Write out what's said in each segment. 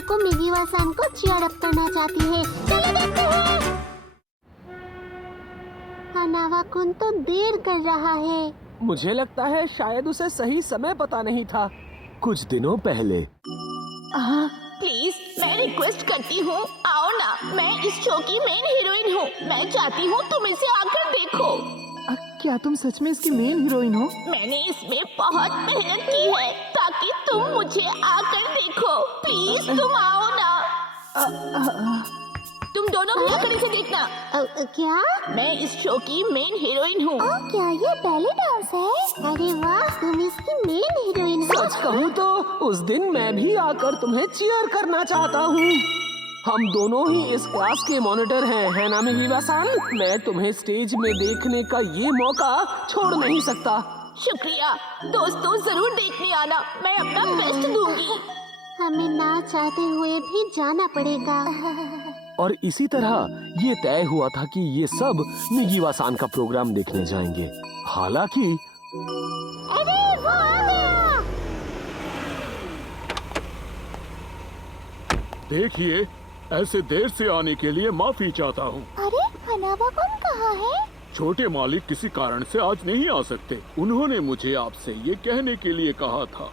को मिगी-वा-सान को cheer up करना चाहती है। चलो देखते हैं। हनावा-कुन तो देर कर रहा है। मुझे लगता है शायद उसे सही समय पता नहीं था। कुछ दिनों पहले प्लीज मैं रिक्वेस्ट करती हूँ, आओ ना। मैं इस शो की मेन हीरोइन हूँ। मैं चाहती हूँ तुम इसे आकर देखो। क्या तुम सच में इसकी मेन हीरोइन हो? मैंने इसमें बहुत मेहनत की है ताकि तुम मुझे आकर देखो। प्लीज तुम आओ ना। तुम दोनों भी आकर इसे देखना। क्या? मैं इस शो की मेन हीरोइन हूँ। क्या ये बैले डांस है? अरे वाह, तुम इसकी मेन हीरोइन हो। सच कहूँ तो उस दिन मैं भी आकर तुम्हें चीयर करना चाहता हूँ। हम दोनों ही इस क्लास के मॉनिटर हैं, है ना मिगी-वा-सान? मैं तुम्हें स्टेज में देखने का ये मौका छोड़ नहीं सकता। शुक्रिया दोस्तों, जरूर देखने आना। मैं अपना बेस्ट दूंगी। हमें ना चाहते हुए भी जाना पड़ेगा। और इसी तरह ये तय हुआ था कि ये सब मिगी-वा-सान का प्रोग्राम देखने जाएंगे। हालांकि अरे वो आ गया। देखिए, ऐसे देर से आने के लिए माफी चाहता हूँ। अरे हनावा-कुन कहाँ है? छोटे मालिक किसी कारण से आज नहीं आ सकते। उन्होंने मुझे आपसे ये कहने के लिए कहा था।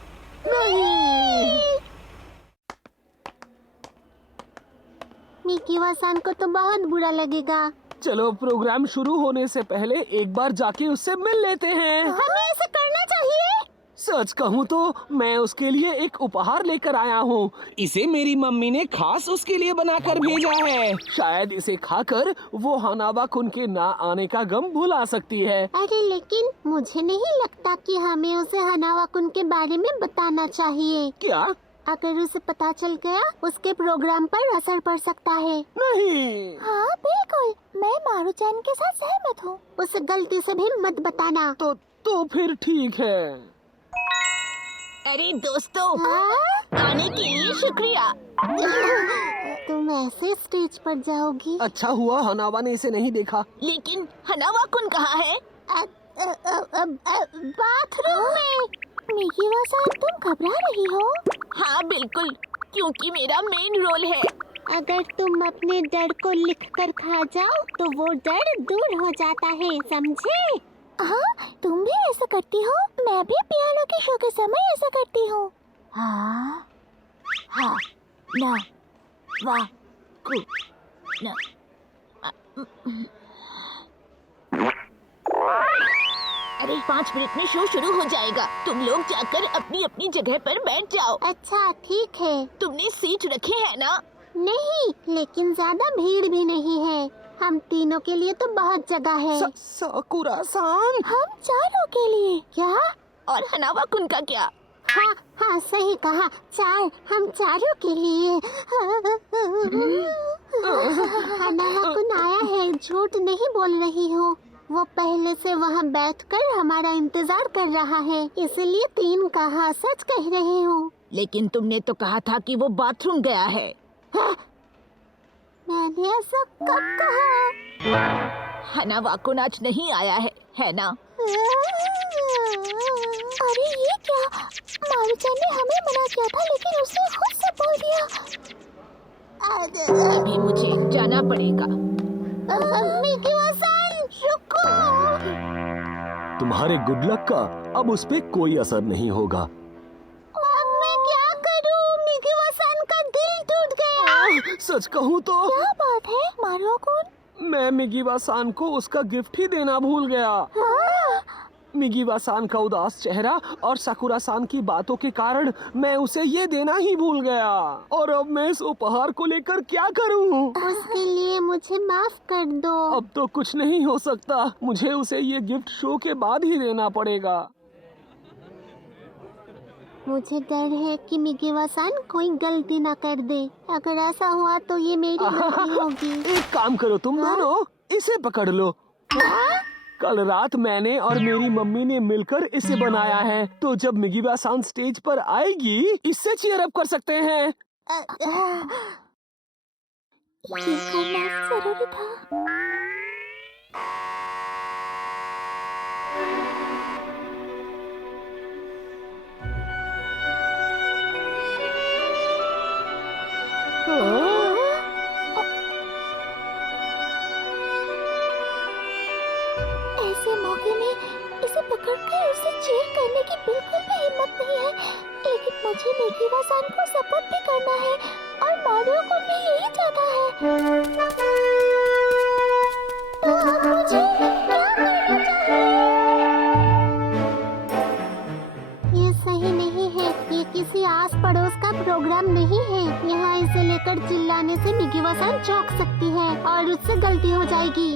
मिगी-वा-सान को तो बहुत बुरा लगेगा। चलो प्रोग्राम शुरू होने से पहले एक बार जाके उससे मिल लेते हैं। हमें ऐसा करना चाहिए। सच कहूँ तो मैं उसके लिए एक उपहार लेकर आया हूँ। इसे मेरी मम्मी ने खास उसके लिए बनाकर भेजा है। शायद इसे खाकर वो हनावा-कुन के ना आने का गम भुला सकती है। अरे लेकिन मुझे नहीं लगता कि हमें उसे हनावा-कुन के बारे में बताना चाहिए। क्या? अगर उसे पता चल गया, उसके प्रोग्राम पर असर पड़ सकता है। नहीं। हाँ बिल्कुल, मैं मारू-चैन के साथ सहमत हूँ। उसे गलती से भी मत बताना। तो फिर ठीक है। अरे दोस्तों, हाँ? आने के लिए शुक्रिया। तुम ऐसे स्टेज पर जाओगी? अच्छा हुआ हनावा ने इसे नहीं देखा। लेकिन हनावा-कुन कहाँ है? बाथरूम में। मिगी-वा-सान, तुम घबरा रही हो? हाँ बिल्कुल, क्योंकि मेरा मेन रोल है। अगर तुम अपने डर को लिख कर खा जाओ तो वो डर दूर हो जाता है, समझे? हाँ, तुम भी ऐसा करती हो? मैं भी पियानो के शो के समय ऐसा करती हूँ। हाँ, हाँ, ना, वाह, कु, ना। अरे 5 मिनट में शो शुरू हो जाएगा। तुम लोग जाकर अपनी अपनी जगह पर बैठ जाओ। अच्छा ठीक है। तुमने सीट रखे हैं ना? नहीं, लेकिन ज्यादा भीड़ भी नहीं है। हम तीनों के लिए तो बहुत जगह है। साकुरा-सान। हम चारों के लिए। क्या? और हनावा-कुन का क्या? हाँ हाँ सही कहा, हम चारों के लिए। हनावा-कुन आया है, झूठ नहीं बोल रही हूँ। वो पहले से वहाँ बैठकर हमारा इंतजार कर रहा है, इसलिए 3 कहा सच कह रही हूँ। लेकिन तुमने तो कहा था कि वो बाथरूम गया है। हाँ, मैंने ऐसा कब कहा? हनावा-कुन आज नहीं आया है ना? अरे ये क्या? मारू-चैन ने हमें मना किया था, लेकिन उसने खुद से बोल दिया। अभी मुझे जाना पड़ेगा। मिगी-वा-सान, रुको। तुम्हारे गुड लक का अब उस पे कोई असर नहीं होगा। अब मैं क्या करूं? मिगी-वा-सान का दिल टूट गया। सच कहूँ तो क्या बात है मारू-कुन? मैं मिगी-वा-सान को उसका गिफ्ट ही देना भूल गया। हाँ? मिगी-वा-सान का उदास चेहरा और साकुरा-सान की बातों के कारण मैं उसे ये देना ही भूल गया। और अब मैं इस उपहार को लेकर क्या करूं? उसके लिए मुझे माफ कर दो। अब तो कुछ नहीं हो सकता। मुझे उसे ये गिफ्ट शो के बाद ही देना पड़ेगा। मुझे डर है कि मिगी-वा-सान कोई गलती ना कर दे। अगर ऐसा हुआ तो ये मेरी गलती होगी। एक काम करो तुम दोनों, इसे पकड़ लो। कल रात मैंने और मेरी मम्मी ने मिलकर इसे बनाया है, तो जब मिगी-वा-सान स्टेज पर आएगी इससे चीयर अप कर सकते हैं। ये करना जरूरी था। मुझे मिकीवा-सान को सपोर्ट भी करना है और मारियो को भी यही चाहता है। तो अब मुझे क्या करना चाहिए? ये सही नहीं है। ये किसी आस पड़ोस का प्रोग्राम नहीं है। यहाँ इसे लेकर चिल्लाने से मिकीवा-सान चौंक सकती है और उससे गलती हो जाएगी।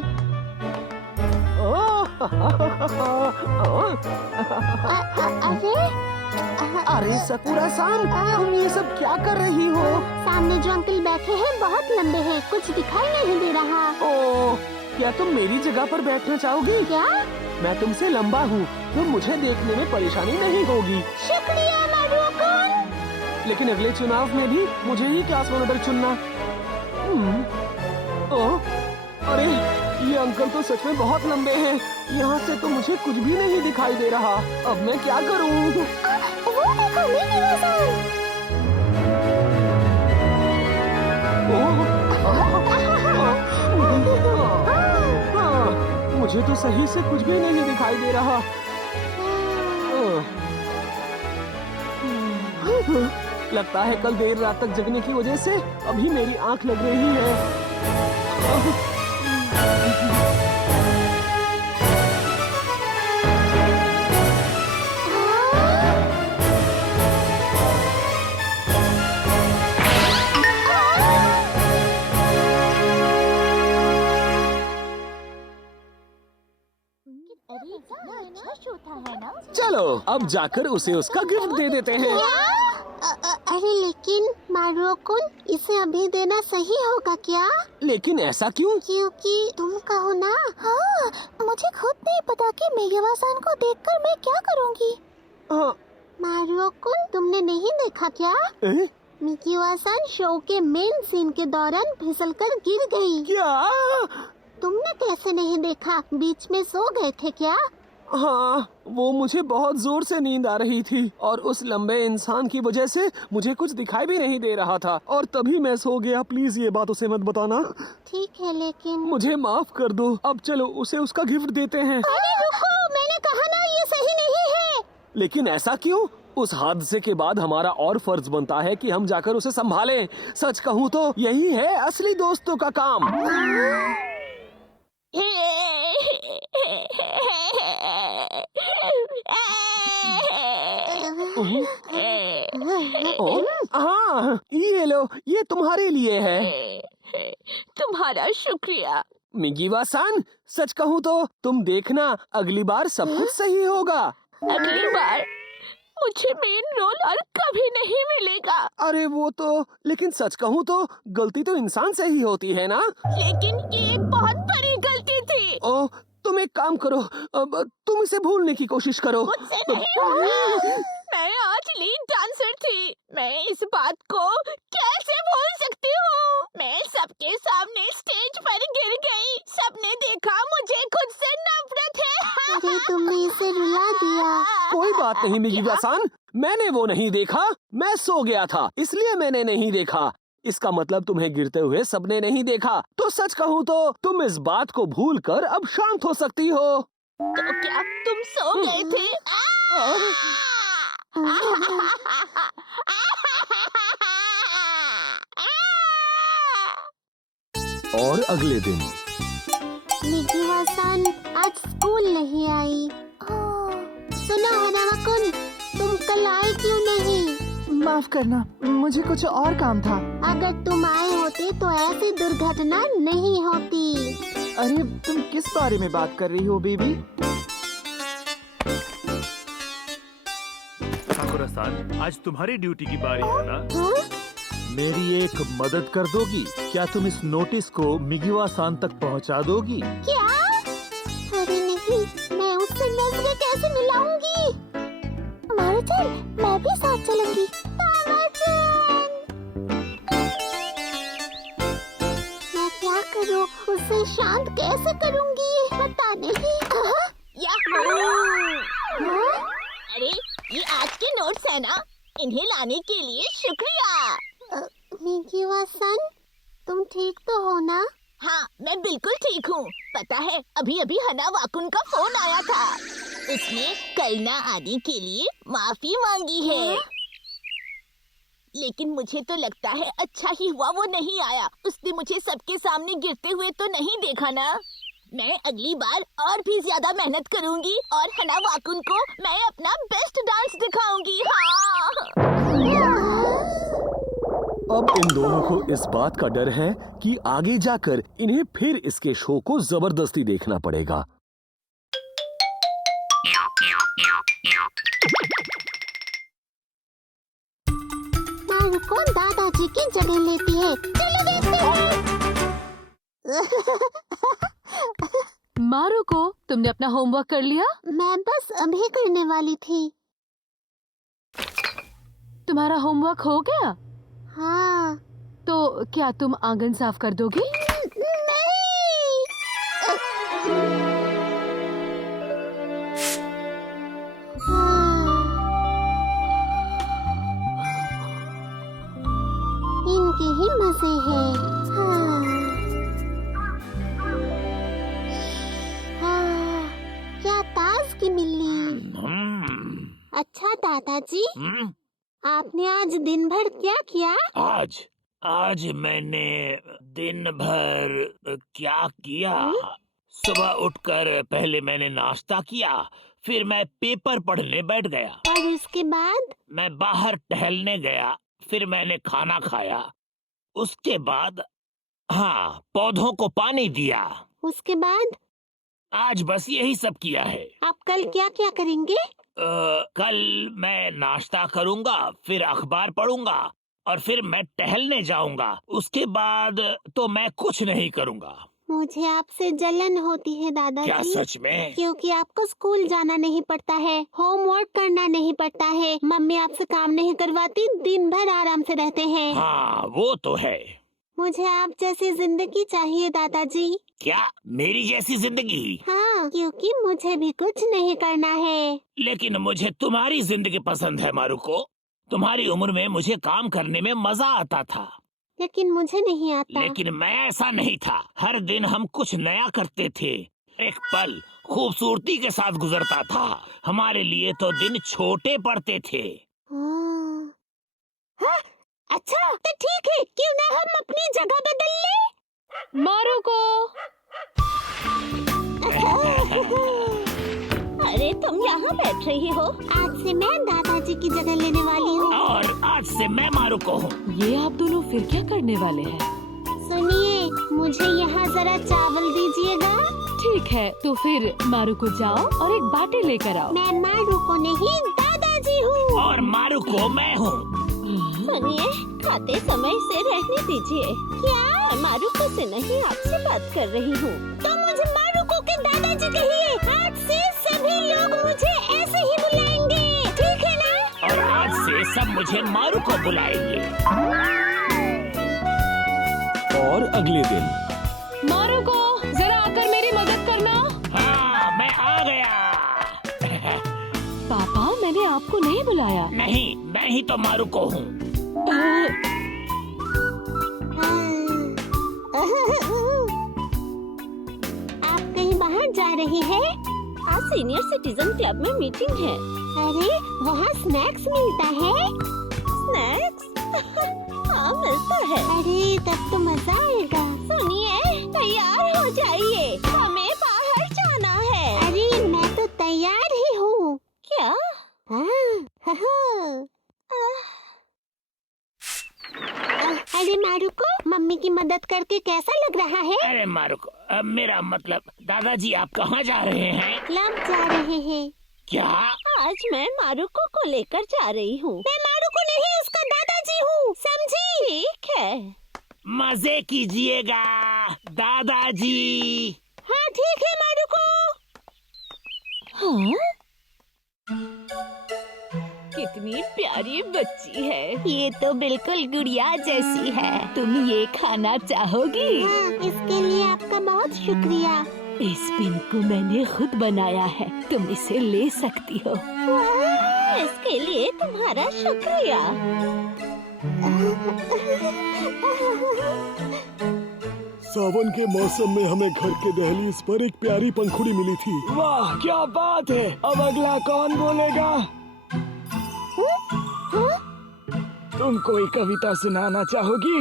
अरे सकुरा-सान, तुम ये सब क्या कर रही हो? सामने जो अंकल बैठे हैं बहुत लंबे हैं, कुछ दिखाई नहीं दे रहा। ओह, क्या तुम मेरी जगह पर बैठना चाहोगी? क्या? मैं तुमसे लंबा हूँ, तो मुझे देखने में परेशानी नहीं होगी। शुक्रिया मारुओ-कुन। लेकिन अगले चुनाव में भी मुझे ही क्लास मॉनिटर चुनना। ओह, अरे ये अंकल तो सच में बहुत लंबे हैं। यहाँ से तो मुझे कुछ भी नहीं दिखाई दे रहा। अब मैं क्या करूँ? वो देखो मिकीवा-सान। मुझे तो सही से कुछ भी नहीं दिखाई दे रहा। लगता है कल देर रात तक जगने की वजह से अभी मेरी आंख लग रही है। चलो अब जाकर उसे उसका गिफ्ट दे देते हैं। अरे लेकिन मारुओ-कुन, इसे अभी देना सही होगा क्या? लेकिन ऐसा क्यों? क्योंकि तुम कहो ना। हाँ, मुझे खुद नहीं पता कि मिकीवा-सान को देखकर मैं क्या करूँगी। मारुओ-कुन, तुमने नहीं देखा क्या? मिकीवा-सान शो के मेन सीन के दौरान फिसलकर गिर गई। क्या? तुमने कैसे नहीं देखा? बीच में सो गए थे क्या? हाँ, वो मुझे बहुत जोर से नींद आ रही थी और उस लंबे इंसान की वजह से मुझे कुछ दिखाई भी नहीं दे रहा था और तभी मैं सो गया। प्लीज ये बात उसे मत बताना। ठीक है, लेकिन मुझे माफ कर दो। अब चलो उसे उसका गिफ्ट देते हैं। अरे रुको, मैंने कहा ना ये सही नहीं है। लेकिन ऐसा क्यों? उस हादसे के बाद हमारा और फर्ज बनता है कि हम जाकर उसे संभालें। सच कहूँ तो यही है असली दोस्तों का काम। हाँ, ये लो, ये तुम्हारे लिए है। तुम्हारा शुक्रिया। मिकीवा-सान, सच कहूँ तो तुम देखना, अगली बार सब कुछ सही होगा। अगली बार मुझे मेन रोल और कभी नहीं मिलेगा। अरे वो तो, लेकिन सच कहूँ तो गलती तो इंसान से ही होती है ना? लेकिन ये एक बहुत बड़ी गलती थी। ओ, तुम एक काम करो, अब तुम इसे भूलने की कोशिश करो। मुझसे नहीं होगा। मैं आज लीड डांसर थी। मैं इस बात को कैसे भूल सकती हूँ? मैं सबके सामने स्टेज पर गिर गई। सबने देखा, मुझे खुद से नफरत है। अरे तुमने इसे रुला दिया। कोई बात नहीं मिकीवा-सान, मैंने वो नहीं देखा। मैं सो गया था, इसलिए मैंने नहीं देखा। इसका मतलब तुम्हें गिरते हुए सबने नहीं देखा। तो सच कहूँ तो तुम इस बात को भूलकर अब शांत हो सकती हो। तो क्या तुम सो गए थे? और अगले दिन मिकीवा-सान आज स्कूल नहीं आई। सुनो हनावा-कुन, तुम कल आए क्यों नहीं? माफ करना, मुझे कुछ और काम था। अगर तुम आए होते तो ऐसी दुर्घटना नहीं होती। अरे तुम किस बारे में बात कर रही हो बेबी? साकुरा-सान, आज तुम्हारी ड्यूटी की बारी है ना? हाँ? मेरी एक मदद कर दोगी? क्या तुम इस नोटिस को मिकीवा-सान तक पहुंचा दोगी? क्या? अरे नहीं, मैं उससे नजरें कैसे मिलाऊंगी? मारुचन, मैं भी साथ चलूंगी। मैं क्या करूं? उसे शांत कैसे करूंगी? पता नहीं। हाँ? अरे ये आज के नोट्स है ना? इन्हें लाने के लिए शुक्रिया। मिकीवा-सान, तुम ठीक तो हो ना? हाँ, मैं बिल्कुल ठीक हूँ। पता है, अभी अभी हनावा-कुन का फोन आया था। उसने कल ना आने के लिए माफी मांगी है। लेकिन मुझे तो लगता है अच्छा ही हुआ वो नहीं आया। उसने मुझे सबके सामने गिरते हुए तो नहीं देखा ना। मैं अगली बार और भी ज्यादा मेहनत करूंगी और हना वाकुन को मैं अपना बेस्ट डांस दिखाऊंगी। हाँ। अब इन दोनों को इस बात का डर है कि आगे जाकर इन्हें फिर इसके शो को जबरदस्ती देखना पड़ेगा। मारुको दादाजी की जगह लेती है। चलो देखते हैं। मारुको, तुमने अपना होमवर्क कर लिया? मैं बस अभी करने वाली थी। तुम्हारा होमवर्क हो गया? हाँ। तो क्या तुम आंगन साफ कर दोगी? इनके ही मजे हैं। क्या ताजगी मिली। अच्छा दादाजी, आपने आज दिन भर क्या किया? आज मैंने दिन भर क्या किया? सुबह उठकर पहले मैंने नाश्ता किया, फिर मैं पेपर पढ़ने बैठ गया। और उसके बाद? मैं बाहर टहलने गया, फिर मैंने खाना खाया। उसके बाद पौधों को पानी दिया। उसके बाद? आज बस यही सब किया है। आप कल क्या क्या करेंगे? कल मैं नाश्ता करूंगा, फिर अखबार पढ़ूंगा और फिर मैं टहलने जाऊंगा। उसके बाद तो मैं कुछ नहीं करूंगा। मुझे आपसे जलन होती है दादाजी। क्या सच में? क्योंकि आपको स्कूल जाना नहीं पड़ता है, होमवर्क करना नहीं पड़ता है, मम्मी आपसे काम नहीं करवाती, दिन भर आराम से रहते हैं। हाँ वो तो है। मुझे आप जैसी जिंदगी चाहिए दादाजी। क्या मेरी जैसी जिंदगी? हाँ, क्योंकि मुझे भी कुछ नहीं करना है। लेकिन मुझे तुम्हारी जिंदगी पसंद है मारुको। तुम्हारी उम्र में मुझे काम करने में मजा आता था। लेकिन मुझे नहीं आता। लेकिन मैं ऐसा नहीं था। हर दिन हम कुछ नया करते थे। एक पल खूबसूरती के साथ गुजरता था। हमारे लिए तो दिन छोटे पड़ते थे। हाँ? अच्छा तो ठीक है, क्यों ना हम अपनी जगह बदल लें? मारुको! अरे तुम यहाँ बैठ रही हो? आज से मैं दादाजी की जगह लेने वाली हूँ। और आज से मैं मारुको हूँ। ये आप दोनों फिर क्या करने वाले हैं? सुनिए, मुझे यहाँ जरा चावल दीजिएगा। ठीक है, तो फिर मारुको जाओ और एक बाटी लेकर आओ। मैं मारुको नहीं, दादाजी हूँ। और मारुको मैं हूँ। सुनिए, खाते समय से रहने दीजिए। क्या? मैं मारुको से नहीं, आपसे बात कर रही हूँ। तो मुझे मारुको के दादाजी कहिए। आज से सभी लोग मुझे ऐसे ही बुलाएंगे, ठीक है ना? और आज से सब मुझे मारुको बुलाएंगे। और अगले दिन मारुको, जरा आकर मेरी मदद करना। हाँ, मैं आ गया। पापा, मैंने आपको नहीं बुलाया। नहीं, मैं ही तो मारुको हूँ। आप कहीं बाहर जा रही है? आज सीनियर सिटीजन क्लब में मीटिंग है। अरे वहाँ स्नैक्स मिलता है? स्नैक्स? हाँ मिलता है। अरे तब तो मजा आएगा। सुनिए, तैयार हो जाइए, हमें बाहर जाना है। अरे मैं तो तैयार ही हूँ। क्या? अरे मारुको, मम्मी की मदद करके कैसा लग रहा है? अरे मारुको, मेरा मतलब दादाजी आप कहाँ जा रहे हैं? क्लब जा रहे हैं। क्या? आज मैं मारुको को लेकर जा रही हूँ। मैं मारुको नहीं, उसका दादाजी हूँ, समझी? ठीक है। मजे कीजिएगा दादाजी। हाँ ठीक है मारुको। हाँ? कितनी प्यारी बच्ची है। ये तो बिल्कुल गुड़िया जैसी है। तुम ये खाना चाहोगी? हाँ, इसके लिए आपका बहुत शुक्रिया। इस पिन को मैंने खुद बनाया है, तुम इसे ले सकती हो। इसके लिए तुम्हारा शुक्रिया। सावन के मौसम में हमें घर के दहलीज पर एक प्यारी पंखुड़ी मिली थी। वाह क्या बात है। अब अगला कौन बोलेगा? तुम कोई कविता सुनाना चाहोगी?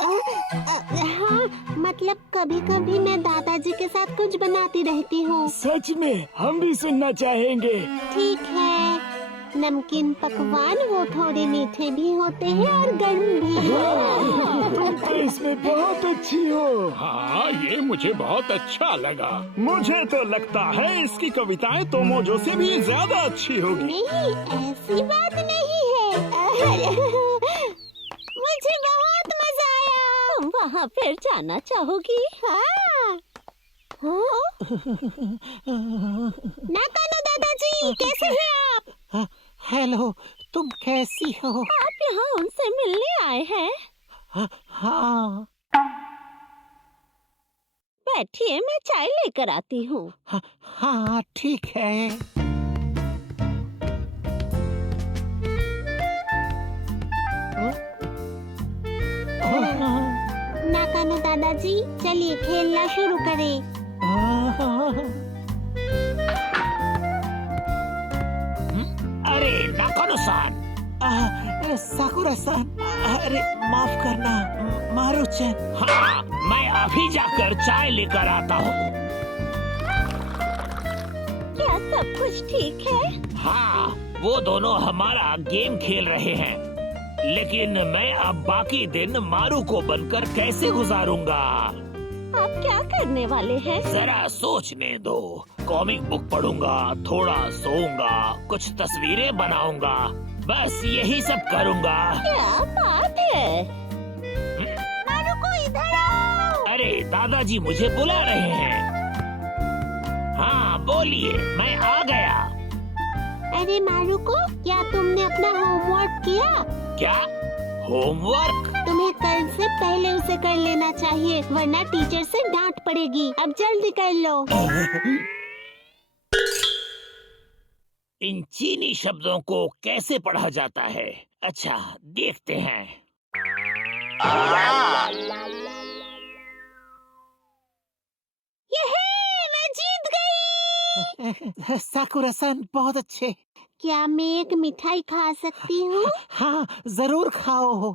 हाँ, मतलब कभी कभी मैं दादाजी के साथ कुछ बनाती रहती हूँ। सच में हम भी सुनना चाहेंगे। ठीक है। नमकीन पकवान वो थोड़े मीठे भी होते हैं और गर्म भी। तुम तो इसमें बहुत अच्छी हो। हाँ, ये मुझे बहुत अच्छा लगा। मुझे तो लगता है इसकी कविताएं तोमोजो से भी ज्यादा अच्छी होगी। नहीं, ऐसी बात नहीं है। मुझे बहुत मजा आया। तुम वहाँ फिर जाना चाहोगी? हाँ। नाकानो दादाजी, कैसे हैं आप? हेलो, तुम कैसी हो? आप यहाँ उनसे मिलने आए हैं? हाँ। बैठिए, मैं चाय लेकर आती हूँ। हाँ, ठीक है। नाकानो दादाजी, चलिए खेलना शुरू करें। अरे नाकानो-सान, साकुरा-सान, अरे माफ करना मारू-चन। हाँ, मैं अभी जाकर चाय लेकर आता हूँ। क्या सब कुछ ठीक है? हाँ, वो दोनों हमारा गेम खेल रहे हैं, लेकिन मैं अब बाकी दिन मारुको बनकर कैसे गुजारूंगा? आप क्या करने वाले हैं? जरा सोचने दो। कॉमिक बुक पढ़ूंगा, थोड़ा सोऊंगा, कुछ तस्वीरें बनाऊंगा, बस यही सब करूंगा। क्या बात है? मारुको, इधर आओ। अरे दादाजी मुझे बुला रहे हैं। हाँ बोलिए, मैं आ गया। अरे मारुको, क्या तुमने अपना होमवर्क किया? क्या होमवर्क? तुम्हें कल से पहले उसे कर लेना चाहिए, वरना टीचर से डांट पड़ेगी। अब जल्दी कर लो। इन चीनी शब्दों को कैसे पढ़ा जाता है? अच्छा, देखते हैं। मैं जीत गई। साकुरा-सान बहुत अच्छे। क्या मैं एक मिठाई खा सकती हूँ? हाँ, जरूर खाओ।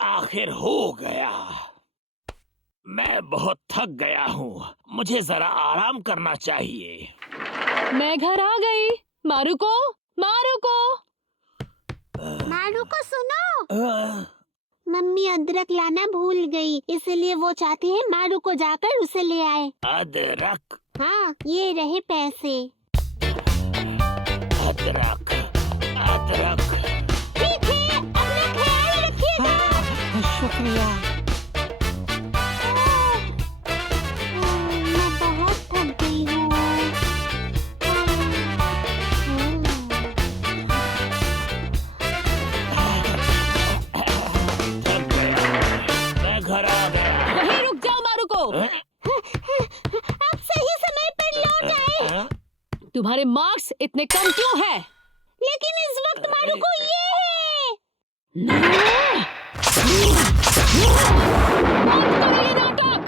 आखिर हो गया। मैं बहुत थक गया हूँ, मुझे जरा आराम करना चाहिए। मैं घर आ गई। मारुको, मारुको। मारुको सुनो, मम्मी अदरक लाना भूल गई, इसलिए वो चाहती है मारुको जाकर उसे ले आए। अदरक? हाँ, ये रहे पैसे। अदरक, अदरक। ठीक है, अपना ख्याल रखिएगा। शुक्रिया। मैं बहुत थक गई हूँ। मैं घर आ गया। वहीं रुक जाओ मारुको। आप सही समय पर लौट आए। तुम्हारे मार्क्स इतने कम क्यों हैं? लेकिन इस वक्त मारुको ये है। बंद करो ये नाटक।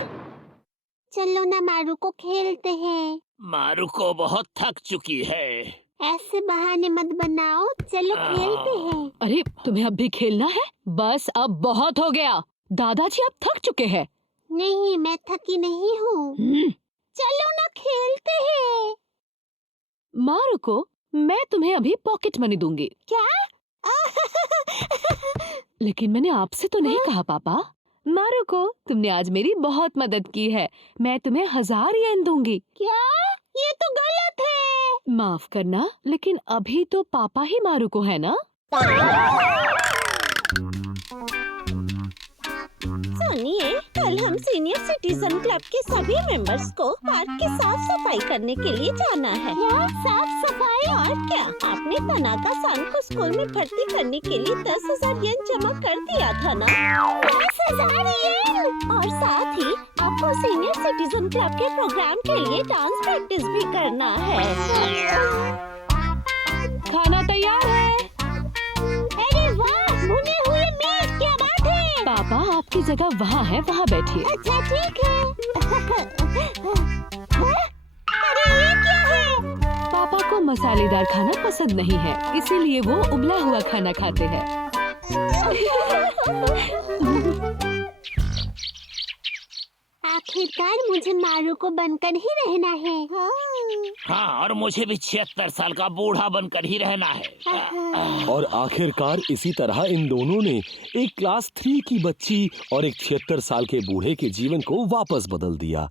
चलो ना मारुको, खेलते हैं। मारुको बहुत थक चुकी है। ऐसे बहाने मत बनाओ, चलो खेलते हैं। अरे तुम्हें अब भी खेलना है? बस अब बहुत हो गया। दादाजी अब थक चुके हैं। नहीं, मैं थकी नहीं हूँ। चलो ना खेलते हैं। मारुको, मैं तुम्हें अभी पॉकेट मनी दूंगी। क्या? लेकिन मैंने आपसे तो नहीं कहा पापा। मारुको, तुमने आज मेरी बहुत मदद की है, मैं तुम्हें 1000 येन दूंगी। क्या? ये तो गलत है। माफ करना, लेकिन अभी तो पापा ही मारुको है ना? सुनिए, कल हम सीनियर सिटीजन क्लब के सभी मेंबर्स को पार्क की साफ सफाई करने के लिए जाना है। क्या साफ सफाई? और क्या, आपने तनाका-सान को स्कूल में भर्ती करने के लिए 10,000 येन जमा कर दिया था ना? 10,000 येन? और साथ ही आपको सीनियर सिटीजन क्लब के प्रोग्राम के लिए डांस प्रैक्टिस भी करना है। खाना तैयार है। अरे वाह, भुने हुए मीट, क्या बात है। पापा आपकी जगह वहाँ है, वहाँ बैठिए। अच्छा ठीक है। हाँ? अरे ये क्या है? मसालेदार खाना पसंद नहीं है, इसीलिए वो उबला हुआ खाना खाते हैं। आखिरकार मुझे मारू को बनकर ही रहना है। हाँ, और मुझे भी 76 साल का बूढ़ा बनकर ही रहना है। और आखिरकार इसी तरह इन दोनों ने एक क्लास 3 की बच्ची और एक 76 साल के बूढ़े के जीवन को वापस बदल दिया।